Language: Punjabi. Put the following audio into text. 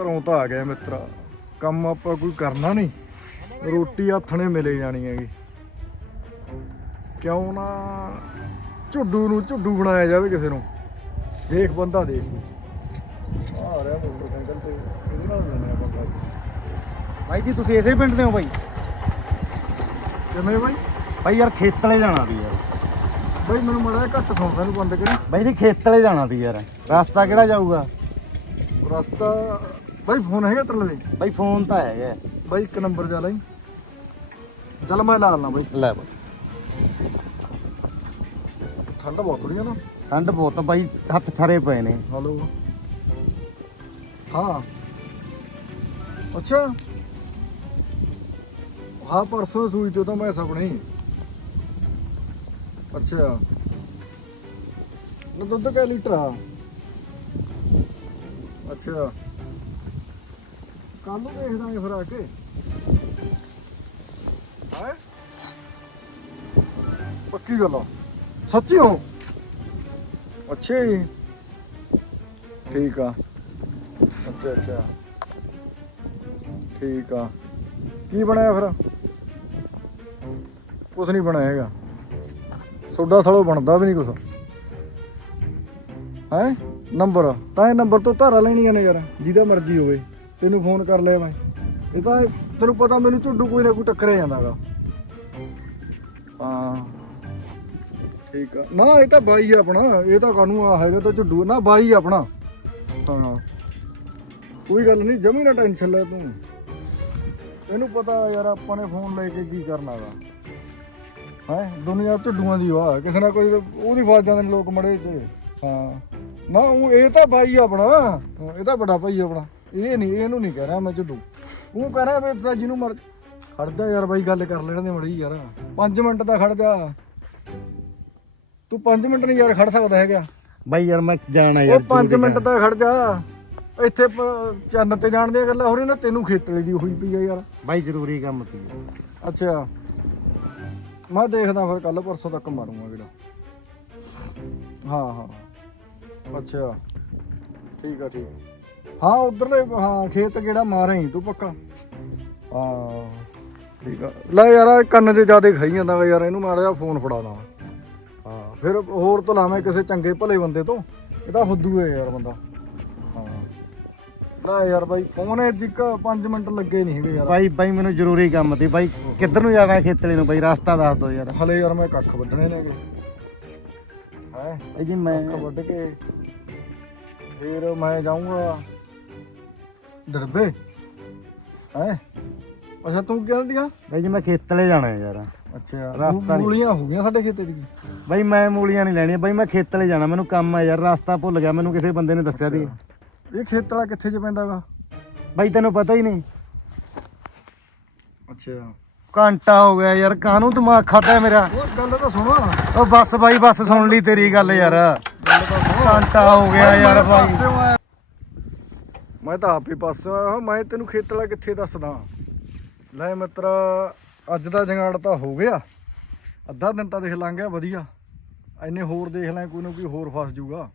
ਘਰੋਂ ਤਾਂ ਆ ਗਿਆ ਮਿੱਤਰਾ। ਕੰਮ ਆਪਾਂ ਕੋਈ ਕਰਨਾ ਨਹੀਂ। ਰੋਟੀ ਹੱਥਣੇ ਮਿਲੇ ਜਾਣੀ ਹੈਗੀ। ਕਿਉਂ ਨਾ ਝੁੱਡੂ ਨੂੰ ਝੁੱਡੂ ਬਣਾਇਆ ਜਾਵੇ ਕਿਸੇ ਨੂੰ। ਦੇਖ ਬੰਦਾ ਦੇਖ। ਆ ਰਿਹਾ ਮੋਟਰਸਾਈਕਲ ਤੇ। ਇਹਦੇ ਨਾਲ ਲੈਣਾ ਬੰਦਾ ਬਾਈ। ਜੀ ਤੁਸੀਂ ਇਸੇ ਪਿੰਡ ਦੇ ਹੋ ਬਾਈ? ਕਿਵੇਂ ਬਾਈ? ਬਾਈ ਯਾਰ ਖੇਤਲੇ ਜਾਣਾ ਦੀ ਯਾਰ। ਬਾਈ ਮੈਨੂੰ ਮੜਾ ਘੱਟ ਸੁਣਦਾ ਨੂੰ ਬੰਦ ਕਰੀ। ਬਾਈ ਜੀ ਖੇਤਲੇ ਜਾਣਾ ਦੀ ਯਾਰ। ਰਸਤਾ ਕਿਹੜਾ ਜਾਊਗਾ? ਰਸਤਾ ਬਾਈ ਫੋਨ ਹੈਗਾ ਤੇਰੇ ਲਈ? ਬਾਈ ਫੋਨ ਤਾਂ ਹੈਗਾ। ਬਾਈ ਇੱਕ ਨੰਬਰ ਜਾ ਲਈ ਚੱਲ ਮੈਂ ਲਾ ਲਾਂ ਬਾਈ। ਲੈ ਬਾਈ। ਠੰਡ ਬਹੁਤ ਕੁੜੀਆਂ ਨਾ। ਠੰਡ ਬਹੁਤ ਬਾਈ ਹੱਥ ਠਰੇ ਪਏ ਨੇ। ਹਲੋ। ਹਾਂ। ਅੱਛਾ। ਹਾਂ ਪਰਸੋਂ ਸੂਈ ਤੋਂ ਤਾਂ ਮੈਂ ਸਪਣੀ। ਅੱਛਾ। ਨਾ ਦੁੱਧ ਕਾ ਲੀਟਰ ਆ? ਅੱਛਾ। ਕੱਲ ਨੂੰ ਦੇਖ ਦਾਂਗੇ ਫਿਰ ਆ ਕੇ। ਹੈ? ਪੱਕੀ ਗੱਲ ਆ। ਸੱਚੀ ਹੋ? ਅੱਛਾ ਜੀ। ਠੀਕ ਆ। ਅੱਛਾ ਅੱਛਾ। ਠੀਕ ਆ। ਕੀ ਬਣਾਇਆ ਫਿਰ? ਕੁਛ ਨਹੀਂ ਬਣਾਇਆ ਹੈਗਾ। ਸੋਡਾ ਸਾਲੋ ਬਣਦਾ ਵੀ ਨਹੀਂ ਕੁਛ। ਹੈ? ਨੰਬਰ। ਤਾਂ ਇਹ ਨੰਬਰ ਤੋਂ ਧਾਰਾ ਲੈਣੀਆਂ ਨੇ ਯਾਰ, ਜਿਹਦਾ ਮਰਜ਼ੀ ਹੋਵੇ। ਤੈਨੂੰ ਫੋਨ ਕਰ ਲਿਆ ਮੈਂ। ਇਹ ਤਾਂ ਤੈਨੂੰ ਪਤਾ ਮੈਨੂੰ ਝੁੱਡੂ ਕੋਈ ਨਾ ਕੋਈ ਟੱਕਰਿਆ ਜਾਂਦਾਗਾ। ਹਾਂ। ਠੀਕ ਆ। ਨਾ, ਇਹ ਤਾਂ ਬਾਈ ਆ ਆਪਣਾ। ਇਹ ਤਾਂ ਕਾਨੂੰ ਆ, ਹੈਗਾ ਤਾਂ ਝੁੱਡੂ। ਨਾ, ਬਾਈ ਆ ਆਪਣਾ। ਹਾਂ। ਕੋਈ ਗੱਲ ਨਹੀਂ, ਜਮੀ ਨਾ ਟੈਨਸ਼ਨ ਲੈ ਤੂੰ। ਇਹਨੂੰ ਪਤਾ ਯਾਰ, ਆਪਾਂ ਨੇ ਫੋਨ ਲੈ ਕੇ ਕੀ ਕਰਨਾ ਵਾ ਹੈ? ਦੁਨੀਆ ਝੁੱਡੂਆਂ ਦੀ ਵਾ ਕਿਸੇ ਨਾ ਕੋਈ ਉਹਦੀ ਫਸ ਜਾਂਦੇ ਨੇ ਲੋਕ ਮੜੇ ਚ। ਹਾਂ। ਨਾ, ਉਹ ਇਹ ਤਾਂ ਬਾਈ ਆਪਣਾ। ਇਹ ਤਾਂ ਬੜਾ ਭਾਈ ਆਪਣਾ। ਇਹ ਨਹੀਂ ਇਹਨੂੰ ਨਹੀਂ ਕਹਿ ਰਿਹਾ ਮੈਂ ਝੁੱਡੂ। ਉਹ ਕਹਿ ਰਿਹਾ ਵੀ ਤਾਂ ਜਿਹਨੂੰ ਮਰ ਖੜਦਾ ਯਾਰ ਬਾਈ ਗੱਲ ਕਰ ਲੈਣ ਦੇ ਮੜੀ ਯਾਰ। 5 ਮਿੰਟ ਦਾ ਖੜ ਜਾ। ਤੂੰ 5 ਮਿੰਟ ਨਹੀਂ ਯਾਰ ਖੜ ਸਕਦਾ ਹੈਗਾ। ਬਾਈ ਯਾਰ ਮੈਂ ਜਾਣਾ ਉਹ ਯਾਰ 5 ਜ਼ਰੂਰੀ ਮਿੰਟ ਦਾ ਖੜ ਜਾ। ਇੱਥੇ ਪ- ਚੰਨ ਤੇ ਜਾਣ ਦੀਆਂ ਗੱਲਾਂ ਹੋ ਰਹੀਆਂ ਨੇ ਤੈਨੂੰ ਖੇਤਲੇ ਦੀ ਹੋਈ ਪਈ ਆ ਯਾਰ। ਬਾਈ ਜ਼ਰੂਰੀ ਕੰਮ ਤੀ ਅੱਛਾ। ਮੈਂ ਦੇਖਦਾ ਫਿਰ ਕੱਲ ਪਰਸੋਂ ਤੱਕ ਮਾਰੂੰਗਾ ਵੀੜਾ ਹਾਂ ਹਾਂ। ਅੱਛਾ। ਠੀਕ ਆ ਠੀਕ ਆ। ਹਾਂ ਉਧਰਲੇ ਹਾਂ ਖੇਤ ਕਿਹੜਾ ਮਾਰੇ ਤੂੰ ਪੱਕਾ? ਹਾਂ ਠੀਕ ਆ। ਲੈ ਯਾਰ ਆਹ ਕੰਨ 'ਚ ਜਿਆਦੇ ਖਾਈ ਜਾਂਦਾ ਵਾ ਯਾਰ ਇਹਨੂੰ ਮਾੜਾ ਜਿਹਾ ਫੋਨ ਫੜਾ ਦਾਂ। ਹਾਂ ਫਿਰ ਹੋਰ ਤੋਂ ਲਾਵੇਂ ਕਿਸੇ ਚੰਗੇ ਭਲੇ ਬੰਦੇ ਤੋਂ। ਇਹ ਤਾਂ ਫੁੱਦੂ ਹੈ ਯਾਰ ਬੰਦਾ। ਹਾਂ। ਲੈ ਯਾਰ ਬਾਈ ਫੋਨ ਇਹ ਜਿੱਕ 5 ਮਿੰਟ ਲੱਗੇ ਨਹੀਂ ਹੈਗੇ ਯਾਰ। ਬਾਈ ਬਾਈ ਮੈਨੂੰ ਜ਼ਰੂਰੀ ਕੰਮ ਤੀ ਬਾਈ। ਕਿੱਧਰ ਨੂੰ ਜਾਣਾ ਖੇਤਲੇ ਨੂੰ ਬਾਈ? ਰਸਤਾ ਦੱਸ ਦਿਓ ਯਾਰ। ਹਲੇ ਯਾਰ ਮੈਂ ਕੱਖ ਵੱਢਣੇ ਨੇਗੇ ਹੈ? ਇਹ ਜੀ ਮੈਂ ਕੱਖ ਵੱਢ ਕੇ ਫਿਰ ਮੈਂ ਜਾਊਂਗਾ। ਦਰਬੇ ਹੈ? ਅੱਛਾ ਤੂੰ ਕੀ ਕਹਿੰਦੀਆਂ ਬਾਈ ਜੀ ਮੈਂ ਖੇਤਲੇ ਜਾਣਾ ਯਾਰ। ਅੱਛਾ ਰਸਤਾ ਰਸਤਾ ਨੀ। ਮੂਲੀਆਂ ਹੋ ਗਈਆਂ ਸਾਡੇ ਖੇਤੇ ਦੀ ਬਾਈ ਮੈਂ ਮੂਲੀਆਂ ਨਹੀਂ ਲੈਣੀਆਂ। ਬਾਈ ਮੈਂ ਖੇਤਲੇ ਜਾਣਾ। ਮੈਨੂੰ ਕੰਮ ਆ ਯਾਰ ਰਸਤਾ ਭੁੱਲ ਗਿਆ। ਮੈਨੂੰ ਕਿਸੇ ਬੰਦੇ ਨੇ ਦੱਸਿਆ ਸੀ। ਇਹ ਖੇਤ ਵਾਲਾ ਕਿੱਥੇ ਚ ਪੈਂਦਾਗਾ ਬਾਈ ਤੈਨੂੰ ਪਤਾ ਹੀ ਨਹੀਂ। ਅੱਛਾ। ਘੰਟਾ ਹੋ ਗਿਆ ਯਾਰ ਕਾਹਨੂੰ ਦਿਮਾਗ ਖਾਦਾ ਮੇਰਾ? ਉਹ ਗੱਲ ਤਾਂ ਸੁਣੋ। ਉਹ ਬੱਸ ਬਾਈ ਬੱਸ ਸੁਣ ਲਈ ਤੇਰੀ ਗੱਲ ਯਾਰ। ਘੰਟਾ ਹੋ ਗਿਆ ਯਾਰ ਬਾਈ। ਮੈਂ ਤਾਂ ਆਪੇ ਪਾਸੇ ਆਇਆ ਹਾਂ, ਮੈਂ ਤੈਨੂੰ ਖੇਤਲਾ ਕਿੱਥੇ ਦੱਸਦਾ? ਲੈ ਮਿੱਤਰਾ, ਅੱਜ ਦਾ ਜੰਗਾੜ ਤਾਂ ਹੋ ਗਿਆ। ਅੱਧਾ ਦਿਨ ਤਾਂ ਦੇਖ ਲਾਂਗੇ, ਵਧੀਆ। ਐਨੇ ਹੋਰ ਦੇਖ ਲੈ, ਕੋਈ ਨਾ ਕੋਈ ਹੋਰ ਫਸ ਜੂਗਾ।